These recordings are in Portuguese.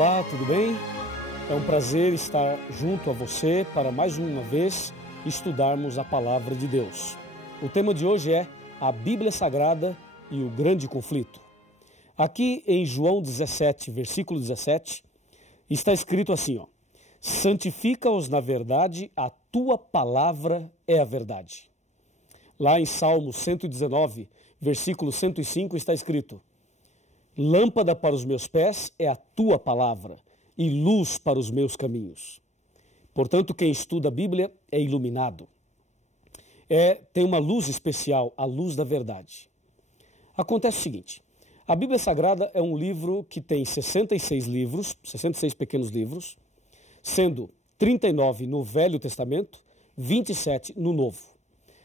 Olá, tudo bem? É um prazer estar junto a você para mais uma vez estudarmos a Palavra de Deus. O tema de hoje é a Bíblia Sagrada e o Grande Conflito. Aqui em João 17, versículo 17, está escrito assim, santifica-os na verdade, a tua palavra é a verdade. Lá em Salmo 119, versículo 105, está escrito, lâmpada para os meus pés é a tua palavra e luz para os meus caminhos. Portanto, quem estuda a Bíblia é iluminado. Tem uma luz especial, a luz da verdade. Acontece o seguinte, a Bíblia Sagrada é um livro que tem 66 livros, 66 pequenos livros, sendo 39 no Velho Testamento, 27 no Novo.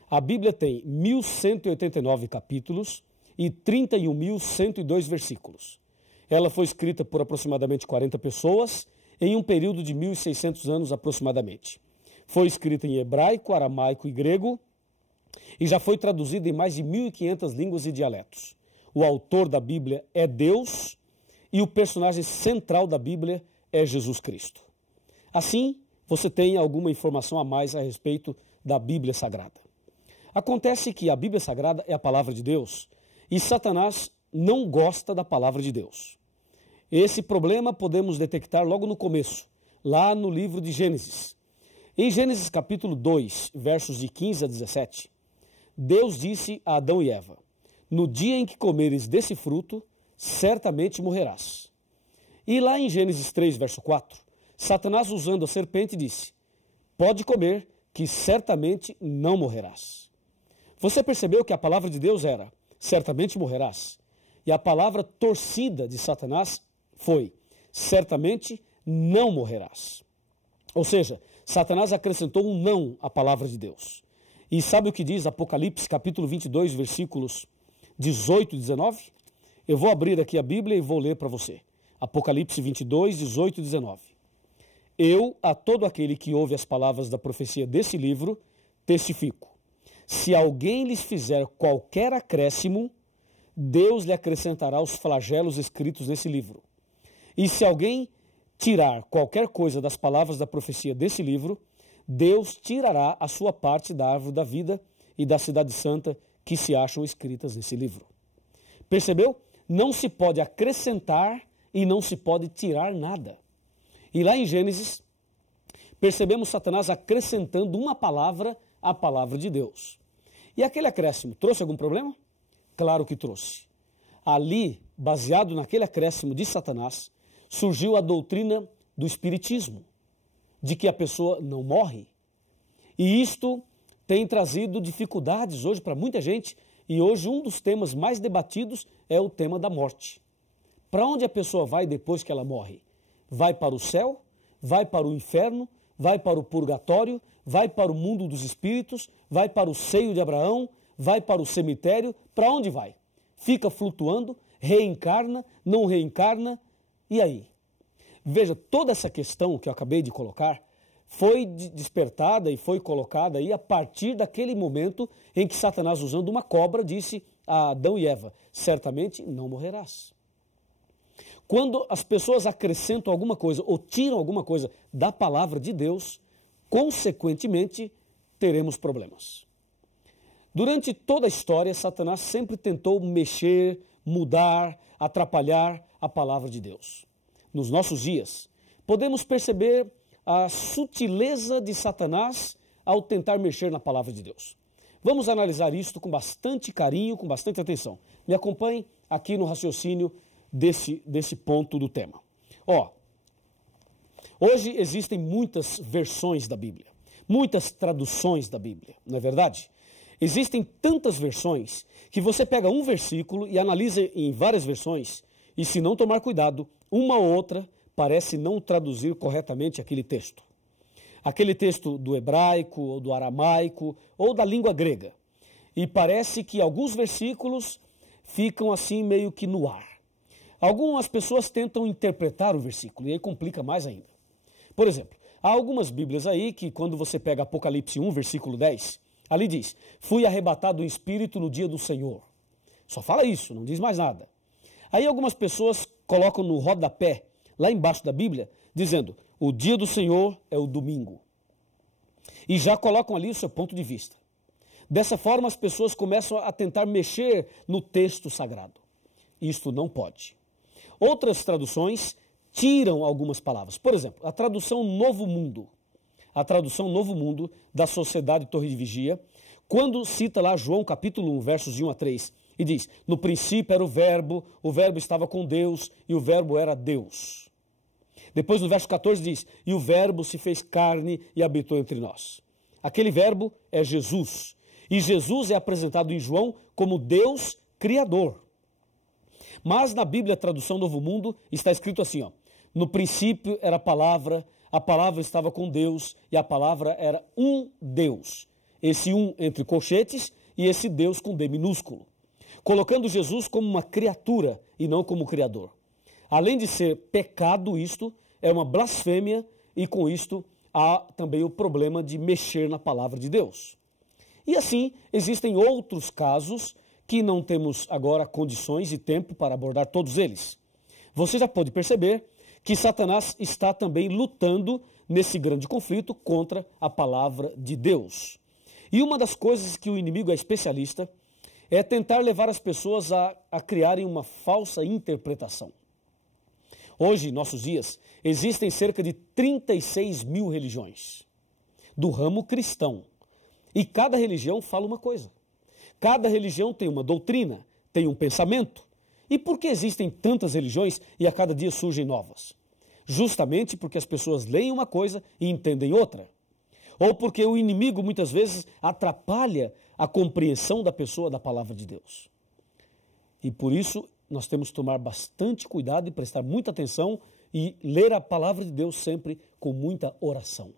A Bíblia tem 1.189 capítulos e 31.102 versículos. Ela foi escrita por aproximadamente 40 pessoas em um período de 1.600 anos aproximadamente. Foi escrita em hebraico, aramaico e grego e já foi traduzida em mais de 1.500 línguas e dialetos. O autor da Bíblia é Deus e o personagem central da Bíblia é Jesus Cristo. Assim, você tem alguma informação a mais a respeito da Bíblia Sagrada. Acontece que a Bíblia Sagrada é a palavra de Deus e Satanás não gosta da palavra de Deus. Esse problema podemos detectar logo no começo, lá no livro de Gênesis. Em Gênesis capítulo 2, versos de 15 a 17, Deus disse a Adão e Eva, no dia em que comeres desse fruto, certamente morrerás. E lá em Gênesis 3, verso 4, Satanás usando a serpente disse, pode comer, que certamente não morrerás. Você percebeu que a palavra de Deus era, certamente morrerás. E a palavra torcida de Satanás foi, certamente não morrerás. Ou seja, Satanás acrescentou um não à palavra de Deus. E sabe o que diz Apocalipse capítulo 22, versículos 18 e 19? Eu vou abrir aqui a Bíblia e vou ler para você. Apocalipse 22, 18 e 19. Eu, a todo aquele que ouve as palavras da profecia desse livro, testifico. Se alguém lhes fizer qualquer acréscimo, Deus lhe acrescentará os flagelos escritos nesse livro. E se alguém tirar qualquer coisa das palavras da profecia desse livro, Deus tirará a sua parte da árvore da vida e da cidade santa que se acham escritas nesse livro. Percebeu? Não se pode acrescentar e não se pode tirar nada. E lá em Gênesis, percebemos Satanás acrescentando uma palavra à palavra de Deus. E aquele acréscimo trouxe algum problema? Claro que trouxe. Ali, baseado naquele acréscimo de Satanás, surgiu a doutrina do espiritismo, de que a pessoa não morre. E isto tem trazido dificuldades hoje para muita gente, e hoje um dos temas mais debatidos é o tema da morte. Para onde a pessoa vai depois que ela morre? Vai para o céu? Vai para o inferno? Vai para o purgatório? Vai para o mundo dos espíritos? Vai para o seio de Abraão? Vai para o cemitério? Para onde vai? Fica flutuando? Reencarna? Não reencarna? E aí? Veja, toda essa questão que eu acabei de colocar foi despertada e foi colocada aí a partir daquele momento em que Satanás, usando uma cobra, disse a Adão e Eva, certamente não morrerás. Quando as pessoas acrescentam alguma coisa ou tiram alguma coisa da palavra de Deus, consequentemente, teremos problemas. Durante toda a história, Satanás sempre tentou mexer, mudar, atrapalhar a palavra de Deus. Nos nossos dias, podemos perceber a sutileza de Satanás ao tentar mexer na palavra de Deus. Vamos analisar isto com bastante carinho, com bastante atenção. Me acompanhe aqui no raciocínio desse ponto do tema. Hoje existem muitas versões da Bíblia, muitas traduções da Bíblia, não é verdade? Existem tantas versões que você pega um versículo e analisa em várias versões e, se não tomar cuidado, uma ou outra parece não traduzir corretamente aquele texto. Aquele texto do hebraico, ou do aramaico, ou da língua grega. E parece que alguns versículos ficam assim meio que no ar. Algumas pessoas tentam interpretar o versículo e aí complica mais ainda. Por exemplo, há algumas Bíblias aí que quando você pega Apocalipse 1, versículo 10, ali diz, fui arrebatado em espírito no dia do Senhor. Só fala isso, não diz mais nada. Aí algumas pessoas colocam no rodapé lá embaixo da Bíblia, dizendo: o dia do Senhor é o domingo. E já colocam ali o seu ponto de vista. Dessa forma, as pessoas começam a tentar mexer no texto sagrado. Isto não pode. Outras traduções tiram algumas palavras. Por exemplo, a tradução Novo Mundo. A tradução Novo Mundo da Sociedade Torre de Vigia, quando cita lá João capítulo 1, versos de 1 a 3, e diz: no princípio era o verbo estava com Deus e o verbo era Deus. Depois no verso 14 diz: e o verbo se fez carne e habitou entre nós. Aquele verbo é Jesus. E Jesus é apresentado em João como Deus Criador. Mas na Bíblia, a tradução Novo Mundo, está escrito assim, ó: no princípio era a palavra estava com Deus e a palavra era um Deus. Esse um entre colchetes e esse Deus com D minúsculo. Colocando Jesus como uma criatura e não como Criador. Além de ser pecado isto, é uma blasfêmia e com isto há também o problema de mexer na palavra de Deus. E assim, existem outros casos que não temos agora condições e tempo para abordar todos eles. Você já pode perceber que Satanás está também lutando nesse grande conflito contra a palavra de Deus. E uma das coisas que o inimigo é especialista é tentar levar as pessoas a criarem uma falsa interpretação. Hoje, em nossos dias, existem cerca de 36 mil religiões do ramo cristão. E cada religião fala uma coisa. Cada religião tem uma doutrina, tem um pensamento. E por que existem tantas religiões e a cada dia surgem novas? Justamente porque as pessoas leem uma coisa e entendem outra. Ou porque o inimigo muitas vezes atrapalha a compreensão da pessoa da palavra de Deus. E por isso nós temos que tomar bastante cuidado e prestar muita atenção e ler a palavra de Deus sempre com muita oração.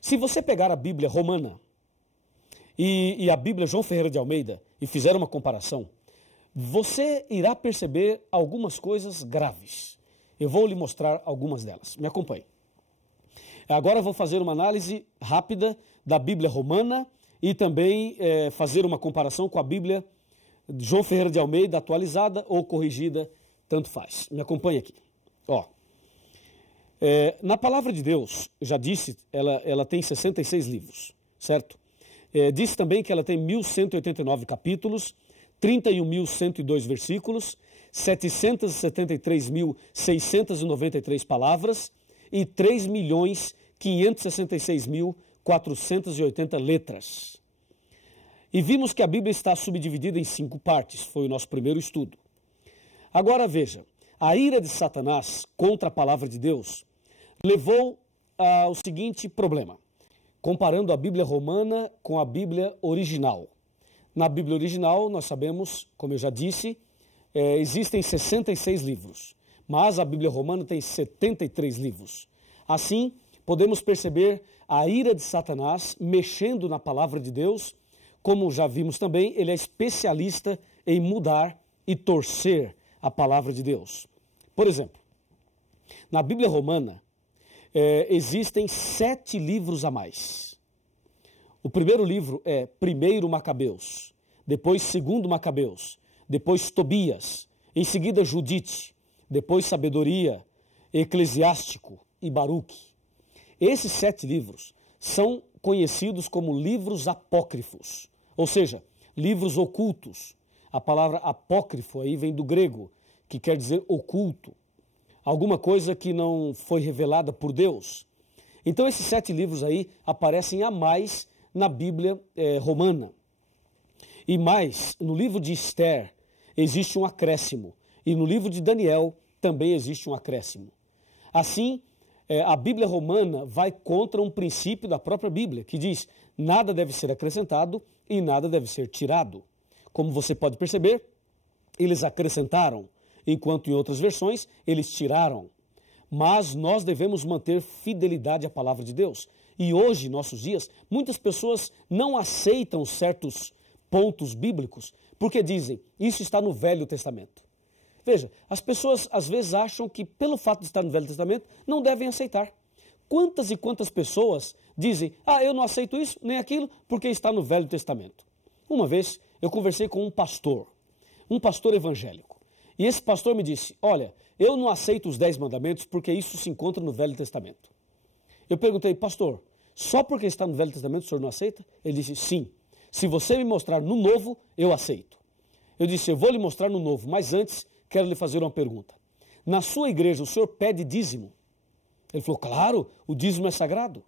Se você pegar a Bíblia romana e a Bíblia João Ferreira de Almeida e fizer uma comparação, você irá perceber algumas coisas graves. Eu vou lhe mostrar algumas delas. Me acompanhe. Agora eu vou fazer uma análise rápida da Bíblia romana e também fazer uma comparação com a Bíblia João Ferreira de Almeida atualizada ou corrigida, tanto faz. Me acompanhe aqui. Ó. Na palavra de Deus, já disse, ela tem 66 livros, certo? Disse também que ela tem 1.189 capítulos, 31.102 versículos, 773.693 palavras e 3.566.480 letras. E vimos que a Bíblia está subdividida em 5 partes, foi o nosso primeiro estudo. Agora veja, a ira de Satanás contra a palavra de Deus levou ao seguinte problema, comparando a Bíblia romana com a Bíblia original. Na Bíblia original, nós sabemos, como eu já disse, existem 66 livros, mas a Bíblia romana tem 73 livros. Assim, podemos perceber a ira de Satanás mexendo na palavra de Deus. Como já vimos também, ele é especialista em mudar e torcer a palavra de Deus. Por exemplo, na Bíblia romana, existem 7 livros a mais. O primeiro livro é 1 Macabeus, depois 2 Macabeus, depois Tobias, em seguida Judite, depois Sabedoria, Eclesiástico e Baruque. Esses 7 livros são conhecidos como livros apócrifos, ou seja, livros ocultos. A palavra apócrifo aí vem do grego, que quer dizer oculto. Alguma coisa que não foi revelada por Deus. Então esses 7 livros aí aparecem a mais na Bíblia romana. E mais, no livro de Esther existe um acréscimo. E no livro de Daniel também existe um acréscimo. Assim, a Bíblia romana vai contra um princípio da própria Bíblia, que diz: nada deve ser acrescentado e nada deve ser tirado. Como você pode perceber, eles acrescentaram, enquanto em outras versões eles tiraram. Mas nós devemos manter fidelidade à palavra de Deus. E hoje, em nossos dias, muitas pessoas não aceitam certos pontos bíblicos porque dizem: isso está no Velho Testamento. Veja, as pessoas às vezes acham que pelo fato de estar no Velho Testamento não devem aceitar. Quantas e quantas pessoas dizem: eu não aceito isso nem aquilo porque está no Velho Testamento. Uma vez eu conversei com um pastor evangélico. E esse pastor me disse: olha, eu não aceito os 10 mandamentos porque isso se encontra no Velho Testamento. Eu perguntei, pastor, só porque está no Velho Testamento o senhor não aceita? Ele disse, sim. Se você me mostrar no Novo, eu aceito. Eu disse, eu vou lhe mostrar no Novo, mas antes quero lhe fazer uma pergunta. Na sua igreja, o senhor pede dízimo? Ele falou, claro, o dízimo é sagrado.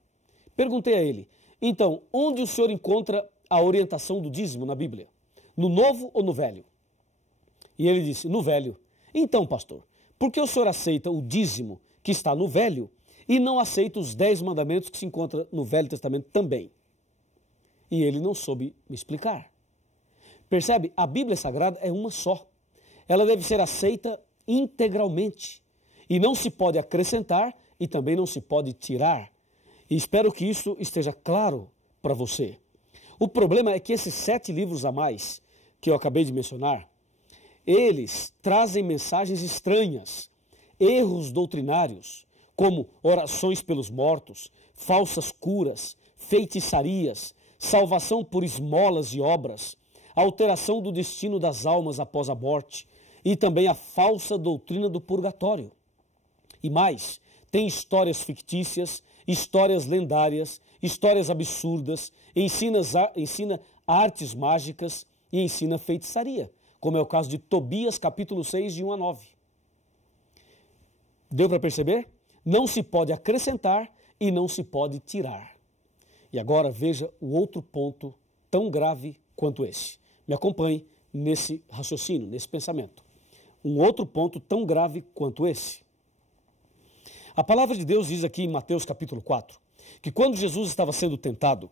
Perguntei a ele, então, onde o senhor encontra a orientação do dízimo na Bíblia? No Novo ou no Velho? E ele disse, no Velho. Então, pastor, por que o senhor aceita o dízimo que está no Velho e não aceita os 10 mandamentos que se encontram no Velho Testamento também? E ele não soube me explicar. Percebe? A Bíblia Sagrada é uma só. Ela deve ser aceita integralmente. E não se pode acrescentar e também não se pode tirar. E espero que isso esteja claro para você. O problema é que esses 7 livros a mais que eu acabei de mencionar, eles trazem mensagens estranhas, erros doutrinários, como orações pelos mortos, falsas curas, feitiçarias, salvação por esmolas e obras, alteração do destino das almas após a morte e também a falsa doutrina do purgatório. E mais, tem histórias fictícias, histórias lendárias, histórias absurdas, ensina artes mágicas e ensina feitiçaria, como é o caso de Tobias, capítulo 6, de 1 a 9. Deu para perceber? Não se pode acrescentar e não se pode tirar. E agora veja o outro ponto tão grave quanto esse. Me acompanhe nesse raciocínio, nesse pensamento. Um outro ponto tão grave quanto esse. A palavra de Deus diz aqui em Mateus capítulo 4, que quando Jesus estava sendo tentado,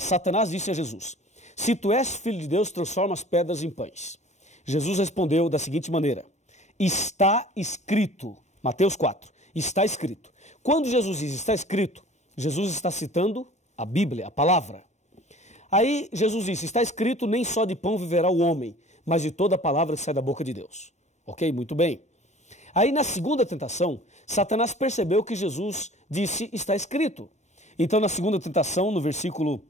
Satanás disse a Jesus, se tu és filho de Deus, transforma as pedras em pães. Jesus respondeu da seguinte maneira, está escrito, Mateus 4, está escrito. Quando Jesus diz está escrito, Jesus está citando a Bíblia, a palavra. Aí Jesus disse, está escrito, nem só de pão viverá o homem, mas de toda a palavra que sai da boca de Deus. Ok? Muito bem. Aí na segunda tentação, Satanás percebeu que Jesus disse, está escrito. Então na segunda tentação, no versículo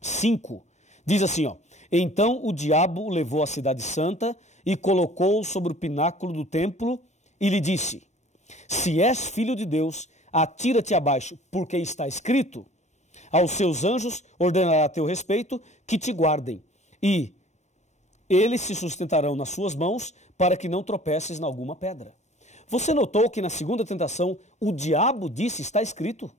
5, diz assim, ó, então o diabo o levou à cidade santa e colocou-o sobre o pináculo do templo e lhe disse, se és filho de Deus, atira-te abaixo, porque está escrito, aos seus anjos ordenará a teu respeito que te guardem, e eles se sustentarão nas suas mãos para que não tropeces em alguma pedra. Você notou que na segunda tentação o diabo disse, está escrito?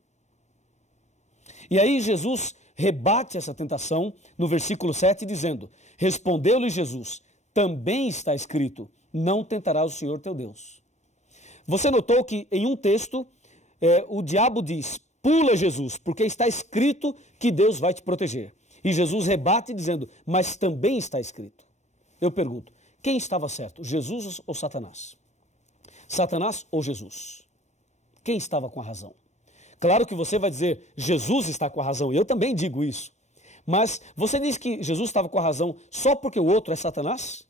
E aí Jesus rebate essa tentação no versículo 7 dizendo, respondeu-lhe Jesus, também está escrito, não tentarás o Senhor teu Deus. Você notou que em um texto o diabo diz, pula Jesus, porque está escrito que Deus vai te proteger. E Jesus rebate dizendo, mas também está escrito. Eu pergunto, quem estava certo, Jesus ou Satanás? Satanás ou Jesus? Quem estava com a razão? Claro que você vai dizer, Jesus está com a razão, e eu também digo isso. Mas você diz que Jesus estava com a razão só porque o outro é Satanás?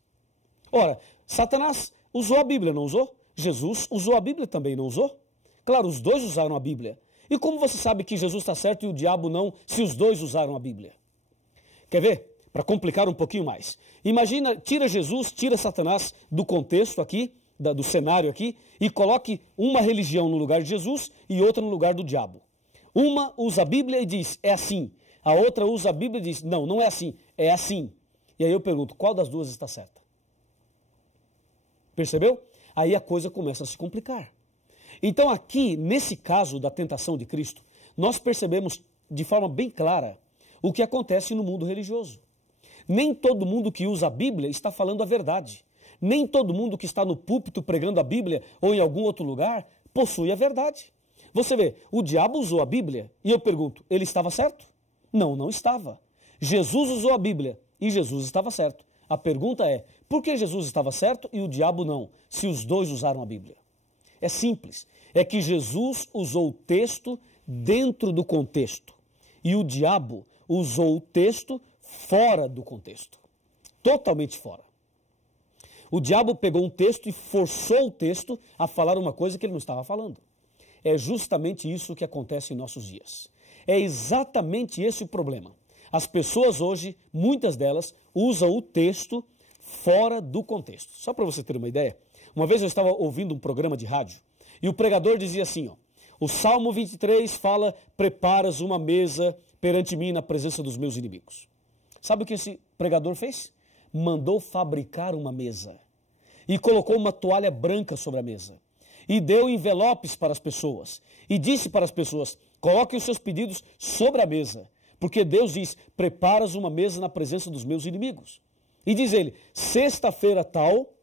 Ora, Satanás usou a Bíblia, não usou? Jesus usou a Bíblia também, não usou? Claro, os dois usaram a Bíblia. E como você sabe que Jesus está certo e o diabo não, se os dois usaram a Bíblia? Quer ver? Para complicar um pouquinho mais. Imagina, tira Jesus, tira Satanás do contexto aqui, do cenário aqui, e coloque uma religião no lugar de Jesus e outra no lugar do diabo. Uma usa a Bíblia e diz, é assim. A outra usa a Bíblia e diz, não, não é assim, é assim. E aí eu pergunto, qual das duas está certa? Percebeu? Aí a coisa começa a se complicar. Então aqui, nesse caso da tentação de Cristo, nós percebemos de forma bem clara o que acontece no mundo religioso. Nem todo mundo que usa a Bíblia está falando a verdade. Nem todo mundo que está no púlpito pregando a Bíblia ou em algum outro lugar possui a verdade. Você vê, o diabo usou a Bíblia e eu pergunto, ele estava certo? Não, não estava. Jesus usou a Bíblia e Jesus estava certo. A pergunta é, por que Jesus estava certo e o diabo não, se os dois usaram a Bíblia? É simples, é que Jesus usou o texto dentro do contexto e o diabo usou o texto fora do contexto, totalmente fora. O diabo pegou um texto e forçou o texto a falar uma coisa que ele não estava falando. É justamente isso que acontece em nossos dias. É exatamente esse o problema. As pessoas hoje, muitas delas, usam o texto fora do contexto. Só para você ter uma ideia, uma vez eu estava ouvindo um programa de rádio e o pregador dizia assim, ó, o Salmo 23 fala, preparas uma mesa perante mim na presença dos meus inimigos. Sabe o que esse pregador fez? Mandou fabricar uma mesa e colocou uma toalha branca sobre a mesa e deu envelopes para as pessoas e disse para as pessoas, coloquem os seus pedidos sobre a mesa, porque Deus diz, preparas uma mesa na presença dos meus inimigos. E diz ele, sexta-feira tal,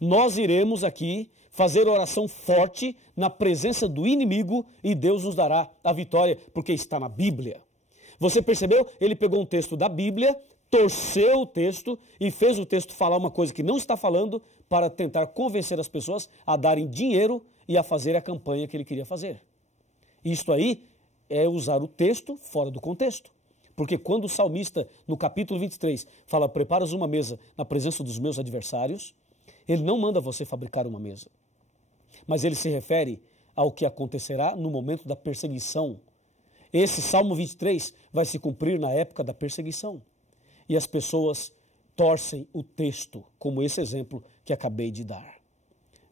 nós iremos aqui fazer oração forte na presença do inimigo e Deus nos dará a vitória, porque está na Bíblia. Você percebeu? Ele pegou um texto da Bíblia, torceu o texto e fez o texto falar uma coisa que não está falando para tentar convencer as pessoas a darem dinheiro e a fazer a campanha que ele queria fazer. Isto aí é usar o texto fora do contexto. Porque quando o salmista, no capítulo 23, fala, preparas uma mesa na presença dos meus adversários, ele não manda você fabricar uma mesa. Mas ele se refere ao que acontecerá no momento da perseguição. Esse Salmo 23 vai se cumprir na época da perseguição. E as pessoas torcem o texto, como esse exemplo que acabei de dar.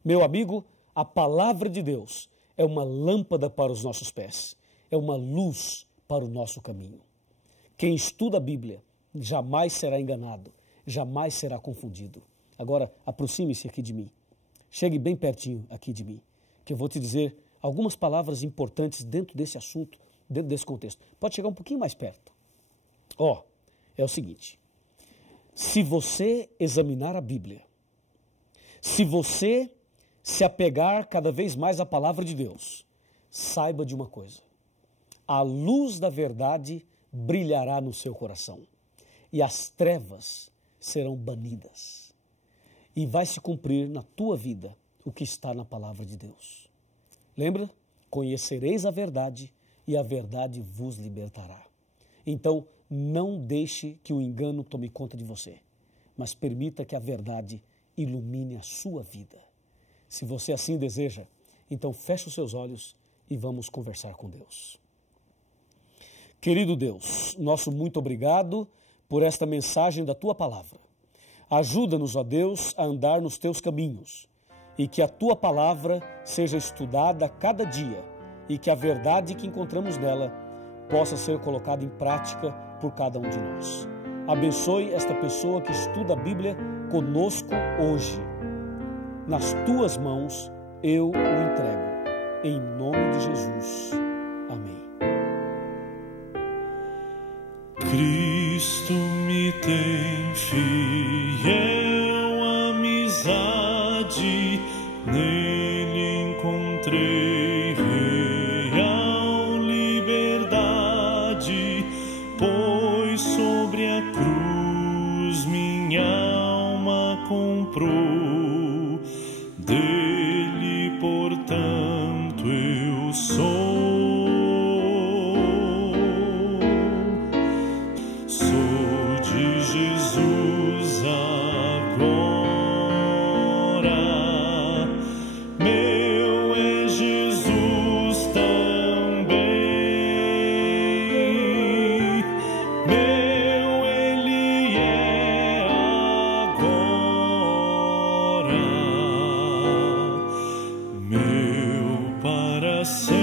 Meu amigo, a palavra de Deus é uma lâmpada para os nossos pés, é uma luz para o nosso caminho. Quem estuda a Bíblia jamais será enganado, jamais será confundido. Agora, aproxime-se aqui de mim. Chegue bem pertinho aqui de mim, que eu vou te dizer algumas palavras importantes dentro desse assunto, dentro desse contexto. Pode chegar um pouquinho mais perto. É o seguinte, se você examinar a Bíblia, se você se apegar cada vez mais à palavra de Deus, saiba de uma coisa, a luz da verdade brilhará no seu coração e as trevas serão banidas. E vai se cumprir na tua vida o que está na palavra de Deus. Lembra? Conhecereis a verdade e a verdade vos libertará. Então, não deixe que o engano tome conta de você, mas permita que a verdade ilumine a sua vida. Se você assim deseja, então feche os seus olhos e vamos conversar com Deus. Querido Deus, nosso muito obrigado por esta mensagem da Tua Palavra. Ajuda-nos, ó Deus, a andar nos Teus caminhos e que a Tua Palavra seja estudada a cada dia e que a verdade que encontramos nela possa ser colocada em prática por cada um de nós. Abençoe esta pessoa que estuda a Bíblia conosco hoje. Nas Tuas mãos eu o entrego. Em nome de Jesus. Amém. Cristo me tem fiel amizade, nele encontrei real liberdade, pois sobre a cruz minha alma comprou, dele portanto eu sou. Para sempre.